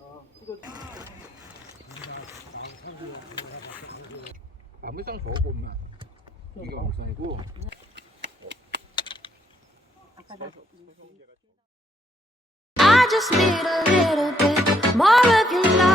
어. 아무상 보고 오면 이게 울산이고 I just need a little bit more of your love.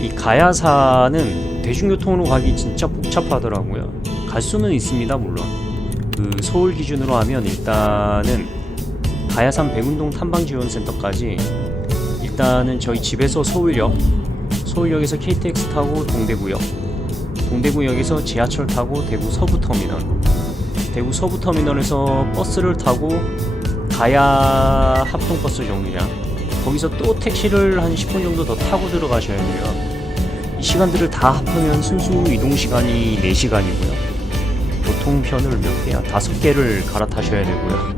이 가야사는 대중교통으로 가기 진짜 복잡하더라고요. 갈 수는 있습니다, 물론. 그 서울 기준으로 하면 일단은 가야산 백운동 탐방지원센터까지 일단은 저희 집에서 서울역, 서울역에서 KTX 타고 동대구역, 동대구역에서 지하철 타고 대구 서부터미널, 대구 서부터미널에서 버스를 타고 가야 합동버스 정류장, 거기서 또 택시를 한 10분 정도 더 타고 들어가셔야 돼요. 이 시간들을 다 합하면 순수 이동 시간이 4시간이고요. 교통편을 몇 개야? 다섯 개를 갈아타셔야 되고요.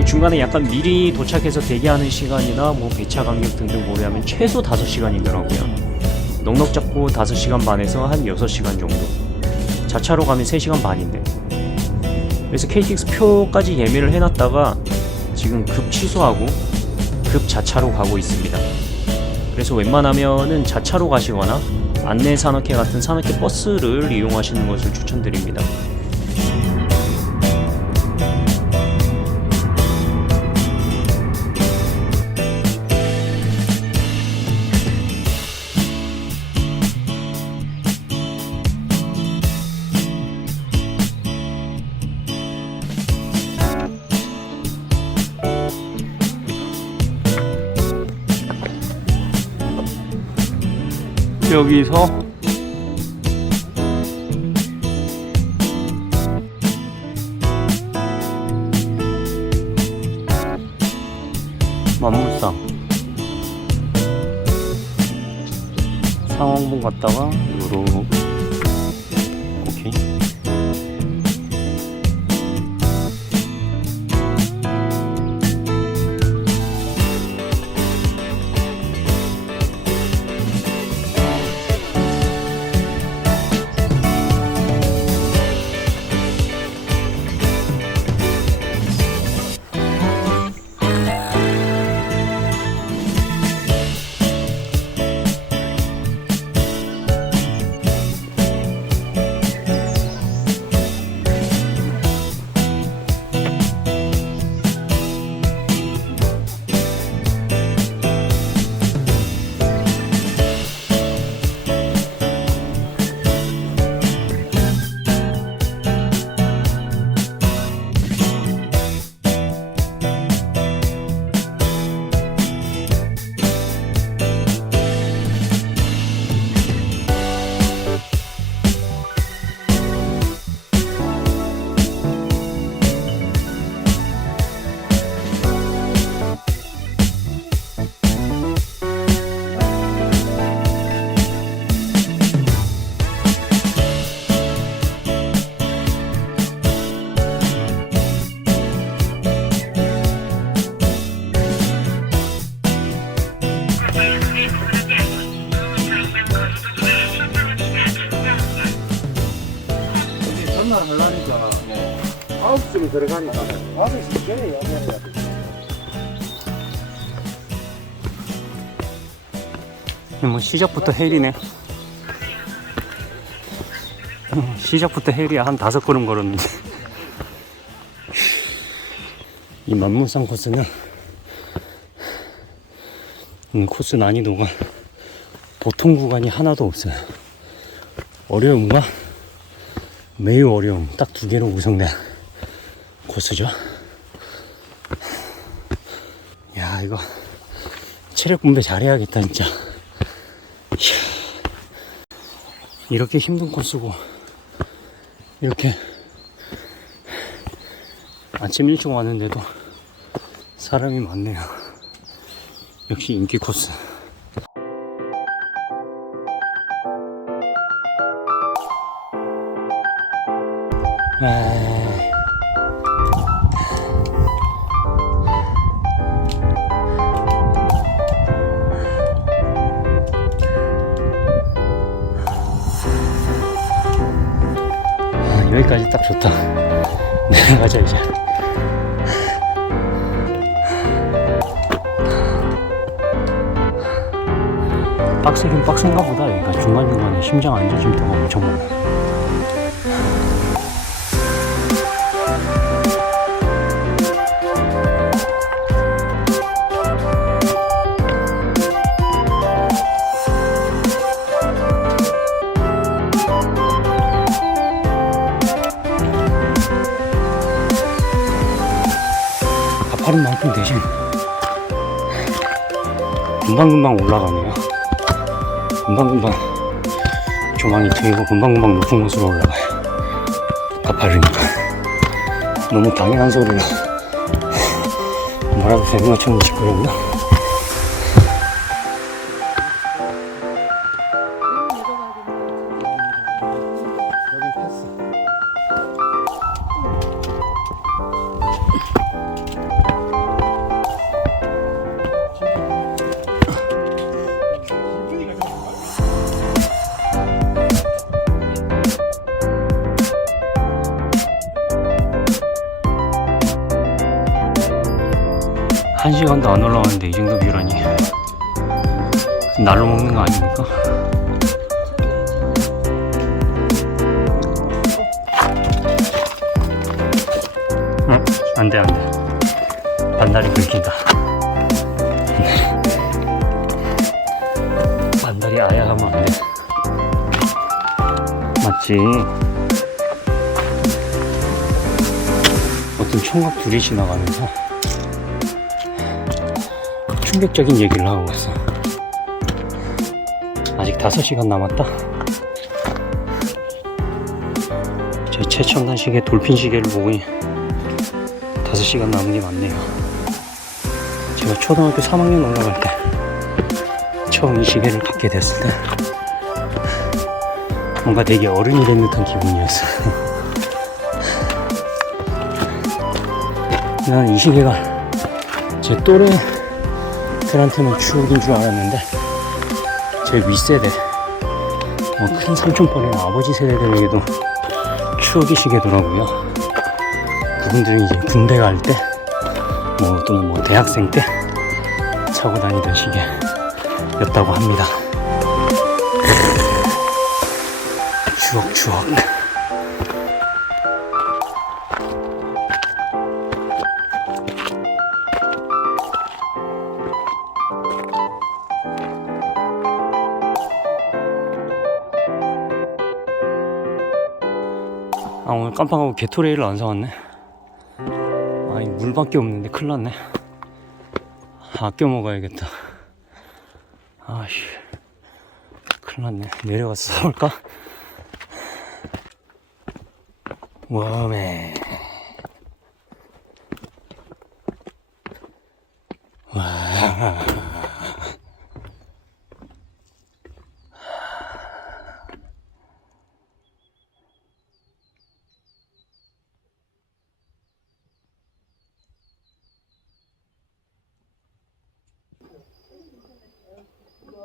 이 중간에 약간 미리 도착해서 대기하는 시간이나 뭐 배차 간격 등등 고려하면 최소 5시간이더라고요. 넉넉 잡고 5시간 반에서 한 6시간 정도. 자차로 가면 3시간 반인데. 그래서 KTX 표까지 예매를 해놨다가 지금 급 취소하고 급 자차로 가고 있습니다. 그래서 웬만하면은 자차로 가시거나 안내 산악회 같은 산악회 버스를 이용하시는 것을 추천드립니다. 여기서 만물상 상황봉 갔다가 들어가니까 아홉 시 전에 야기해야 돼. 뭐 시작부터 헬이네. 어, 시작부터 헬이야 한 다섯 걸음 걸었는데. 이 만물상 코스는 음, 코스 난이도가 보통 구간이 하나도 없어요. 어려움과 매우 어려움 딱 두 개로 구성된 고수죠. 야, 이거 체력 분배 잘해야겠다, 진짜. 이렇게 힘든 코스고, 이렇게 아침 일찍 왔는데도 사람이 많네요. 역시 인기 코스. 아... 여기까지 딱 좋다. 내려가자 이제. 빡세긴 빡센가 보다 여기가 중간중간에 심장 안정심터가 엄청 많아 가파른 만큼 대신 금방금방 올라가네요. 금방금방 조망이 트이고 금방금방 높은 곳으로 올라가요. 가파르니까. 너무 당연한 소리라. 뭐라도 되는 것처럼 시끄럽나? 한 시간도 안 올라왔는데 이 정도 미라니 날로 먹는 거 아닙니까? 응? 안돼 안돼 반달이 긁힌다 반달이 아예 하면 안돼 맞지 어떤 총각 둘이 지나가면서 충격적인 얘기를 하고 갔어. 아직 5시간 남았다. 제 최첨단 시계 돌핀 시계를 보니 5시간 남은 게 많네요. 제가 초등학교 3학년 올라갈 때 처음 이 시계를 갖게 됐을 때 뭔가 되게 어른이 된 듯한 기분이었어. 나는 이 시계가 제 또래 들한테는 추억인 줄 알았는데 제 윗세대 뭐큰 삼촌뻘이나 아버지 세대들에게도 추억이시겠더라고요. 그분들은 이제 군대 갈 때 뭐 또는 뭐 대학생 때 차고 다니던 시계였다고 합니다. 추억 추억 깜빡하고 게토레이를 안 사왔네. 아니 물밖에 없는데 큰일 났네. 아껴 먹어야겠다. 아씨 큰일 났네. 내려가서 사올까? 웜에 와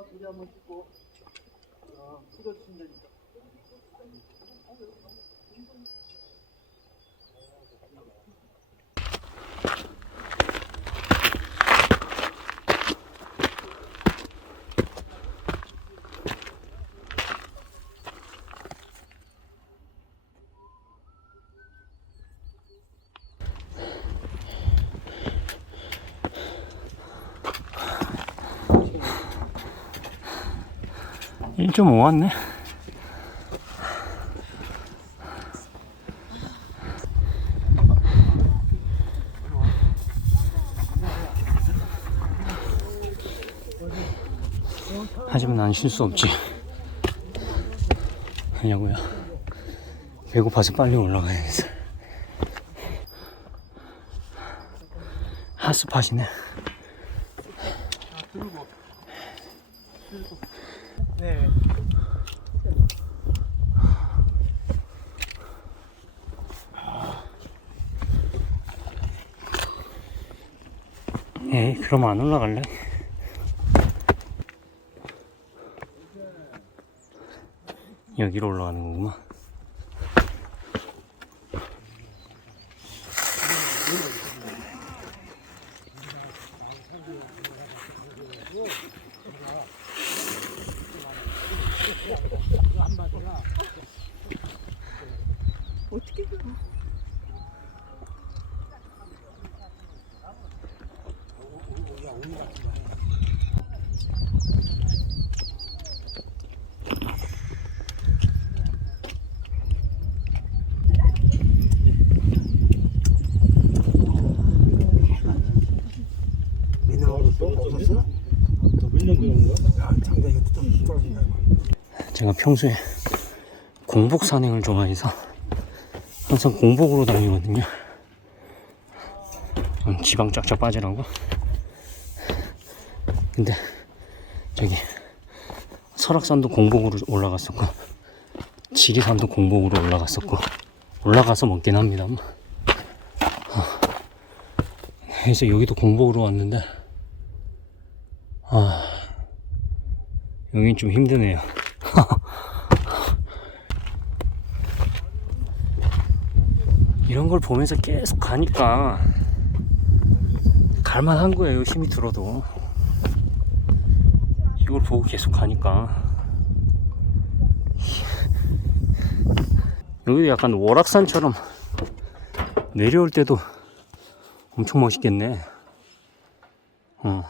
둘이 한번 찍고 어, 찍어주신다니까 일좀 오왔네. 하지만 난 쉴 수 없지. 왜냐고요. 배고파서 빨리 올라가야겠어. 하스팟이네 네 그럼 안 올라갈래? 여기로 올라가는 거구만. 어떻게 그 민나무로 또 없었어? 야, 장대 이거 좀 떨어진다. 이거. 제가 평소에 공복 산행을 좋아해서 항상 공복으로 다니거든요. 음, 지방 쫙쫙 빠지라고. 근데 저기 설악산도 공복으로 올라갔었고 지리산도 공복으로 올라갔었고 올라가서 먹긴 합니다. 그래서 여기도 공복으로 왔는데 아 여긴 좀 힘드네요. 이런 걸 보면서 계속 가니까 갈만한 거예요 힘이 들어도. 이걸 보고 계속 가니까. 여기도 약간 월악산처럼 내려올 때도 엄청 멋있겠네. 어.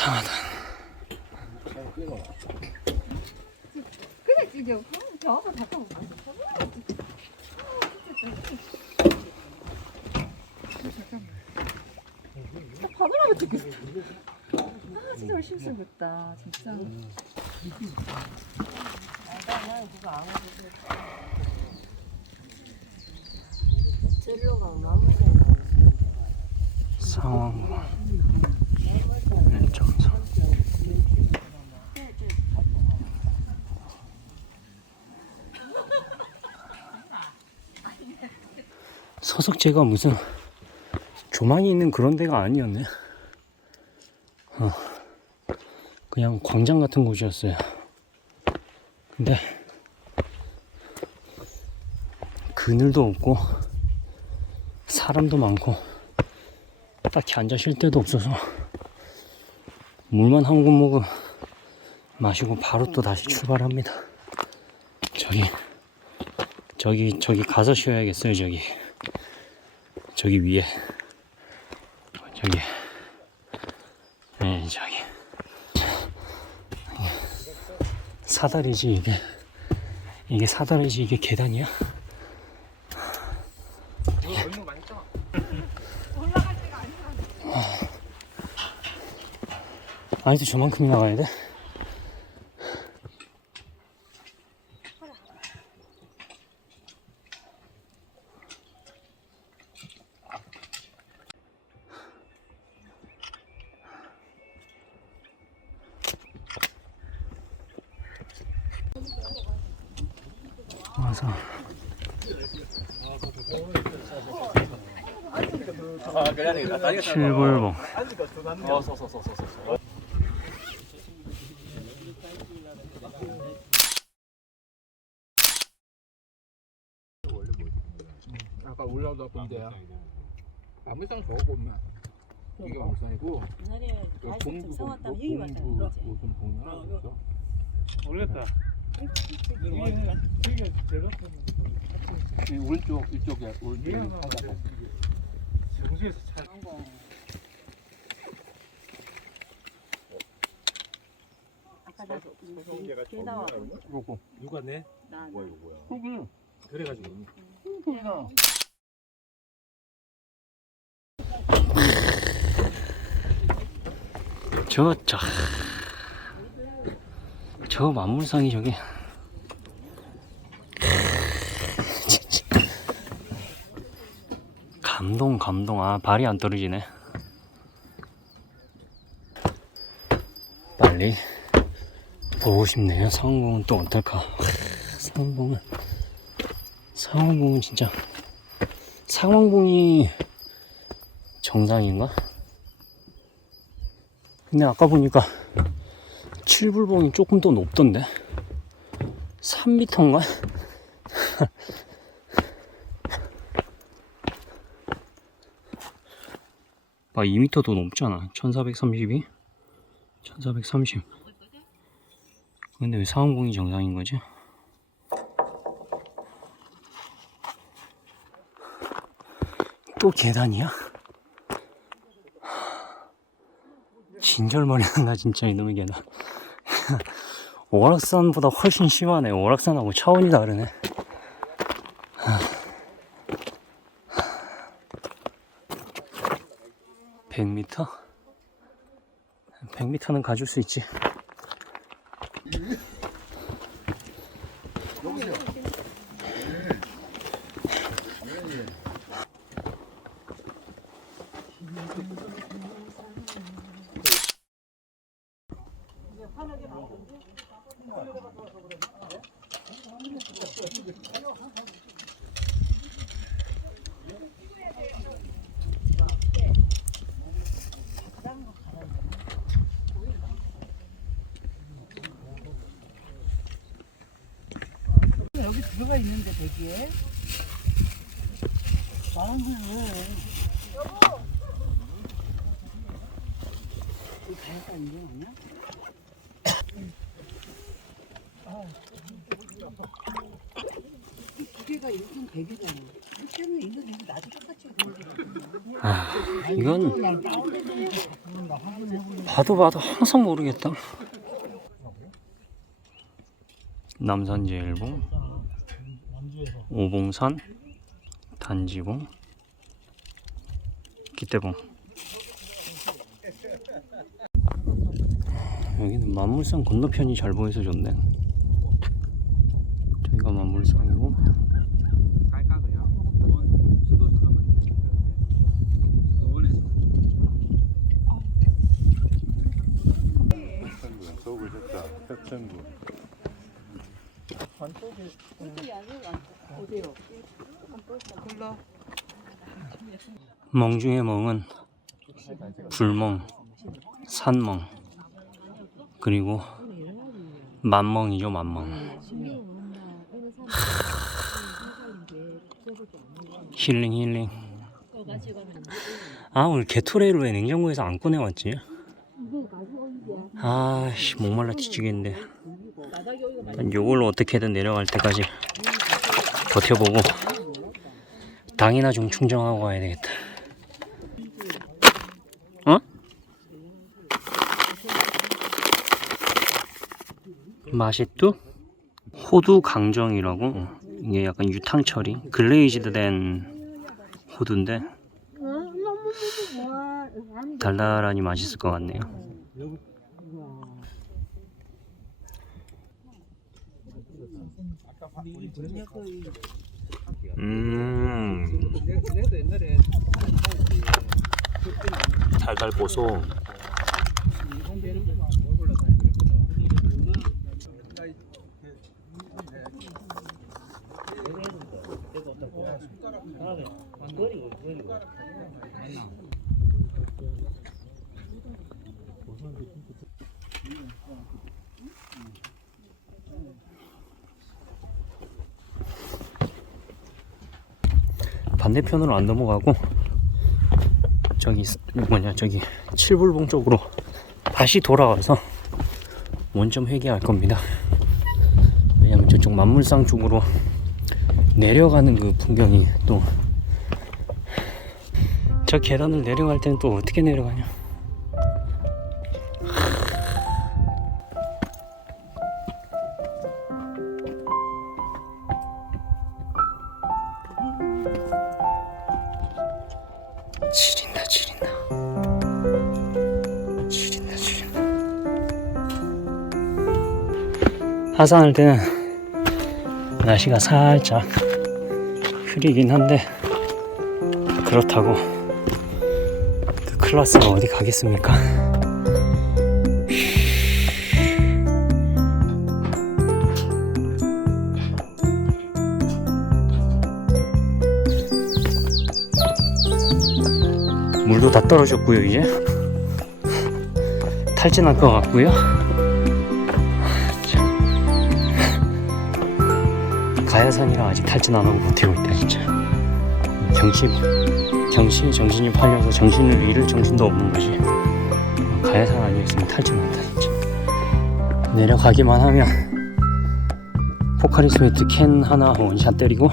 상하다 그래 이게 저하고 갔다 오고 파노라마 찍고 있어 아 진짜 열심히 쓰겠다 진짜 상황 1.4 서석제가 무슨 조망이 있는 그런 데가 아니었네. 어, 그냥 광장 같은 곳이었어요. 근데 그늘도 없고 사람도 많고 딱히 앉아 쉴 데도 없어서 물만 한 모금 마시고 바로 또 다시 출발합니다. 저기 저기 저기 가서 쉬어야겠어요 저기 저기 위에. 저기. 네 저기. 사다리지 이게. 이게 사다리지 이게 계단이야? 아직도 저만큼이 나가야 돼? 와서 칠골봉 아까 올라오다 본데야. 아무상 저거 보면 이게 아무상이고 옛날에 가이드 성왔다고 여기 왔다는 거지. 무슨 봉이나 있어. 모르겠다. 이 오른쪽 이쪽에 오른쪽에. 하다 정수에서 차 아까 나개 나와. 요거. 누가 내? 나 여기 그래가지고. 여기나 저, 저, 저 만물상이 저게. 감동, 감동. 아, 발이 안 떨어지네. 빨리 보고 싶네요. 상원봉은 또 어떨까? 하, 상원봉은 상원봉은 진짜 상원봉이 정상인가? 근데 아까 보니까 칠불봉이 조금 더 높던데 3m인가? 아 2m 더 높잖아 1432 1430 근데 왜 상원봉이 정상인 거지? 또 계단이야? 진절머리 난다 진짜 이놈의 계단 오락산보다 훨씬 심하네. 오락산하고 차원이 다르네. 100m? 100m는 가줄 수 있지. 여기 들어가 대기에. 마음을 왜? 이 가야가 인정 아니야? 이 기계가 일등 대기잖아. 그때는 이거 내고 나도 똑같이 아 이건 봐도 봐도 항상 모르겠다 남산제 일봉 오봉산 단지봉 기대봉. 여기는 만물산 건너편이 잘 보여서 좋네. 저기가 만물산이고. 서울 백천구. 멍 중에 멍은 불멍, 산멍, 그리고 만멍이죠 만멍. 하... 힐링 힐링. 아 오늘 게토레이를 왜 냉장고에서 안 꺼내왔지? 아씨 목말라 뒤지겠는데. 일단 요걸로 어떻게든 내려갈 때까지 버텨보고 당이나 좀 충전하고 가야 되겠다. 어? 맛있도 호두 강정이라고 이게 약간 유탕 처리 글레이즈드 된 호두인데 달달하니 맛있을 것 같네요. 음. 달달 고소 반대편으로 안 넘어가고 저기 스- 뭐냐 저기 칠불봉 쪽으로 다시 돌아와서 원점 회귀할 겁니다. 왜냐면 저쪽 만물상 쪽으로 내려가는 그 풍경이 또 저 계단을 내려갈 때는 또 어떻게 내려가냐? 하산할 때는 날씨가 살짝 흐리긴 한데 그렇다고 그 클라스가 어디 가겠습니까? 물도 다 떨어졌고요 이제 탈진할 것 같고요 참. 가야산이라 아직 탈진 안 하고 버티고 있다 진짜 경심 경심 정신이 팔려서 정신을 잃을 정신도 없는 거지 가야산 아니었으면 탈진 못한다 진짜 내려가기만 하면 포카리 스웨트 캔 하나 원샷 때리고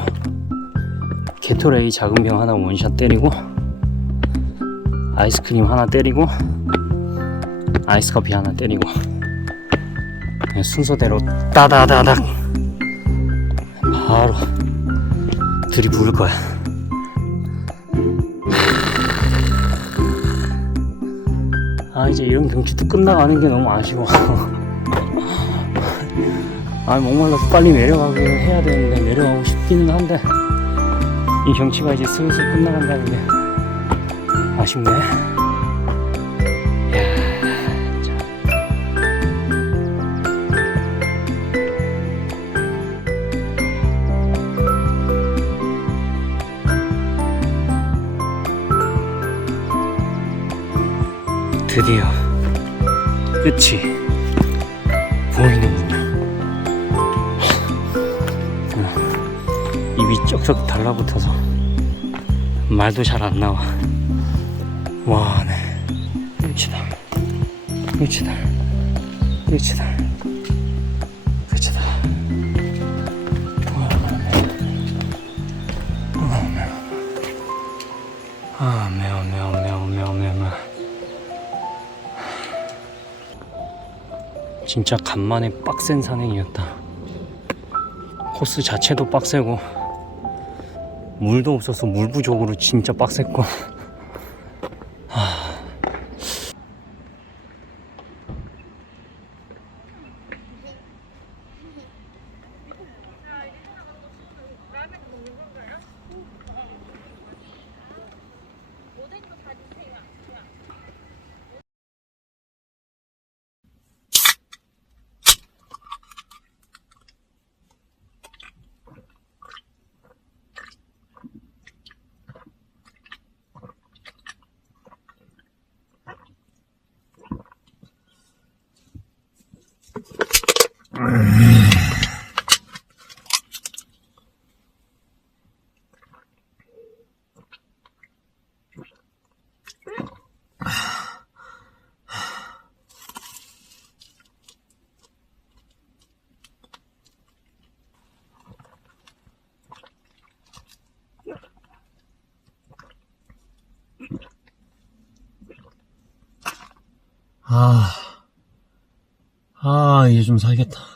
게토레이 작은 병 하나 원샷 때리고 아이스크림 하나 때리고 아이스커피 하나 때리고 그냥 순서대로 따다다닥 바로 들이부을 거야 아 이제 이런 경치도 끝나가는 게 너무 아쉬워 아 목말라서 빨리 내려가긴 해야 되는데 내려가고 싶기는 한데 이 경치가 이제 슬슬 끝나간다는 게 아쉽네. 드디어 끝이 보이는군요. 입이 쩍쩍 달라붙어서 말도 잘 안 나와. 와, 네. 끝이다. 끝이다. 끝이다. 진짜 간만에 빡센 산행이었다. 코스 자체도 빡세고 물도 없어서 물 부족으로 진짜 빡셌고 아, 아, 이제 좀 살겠다.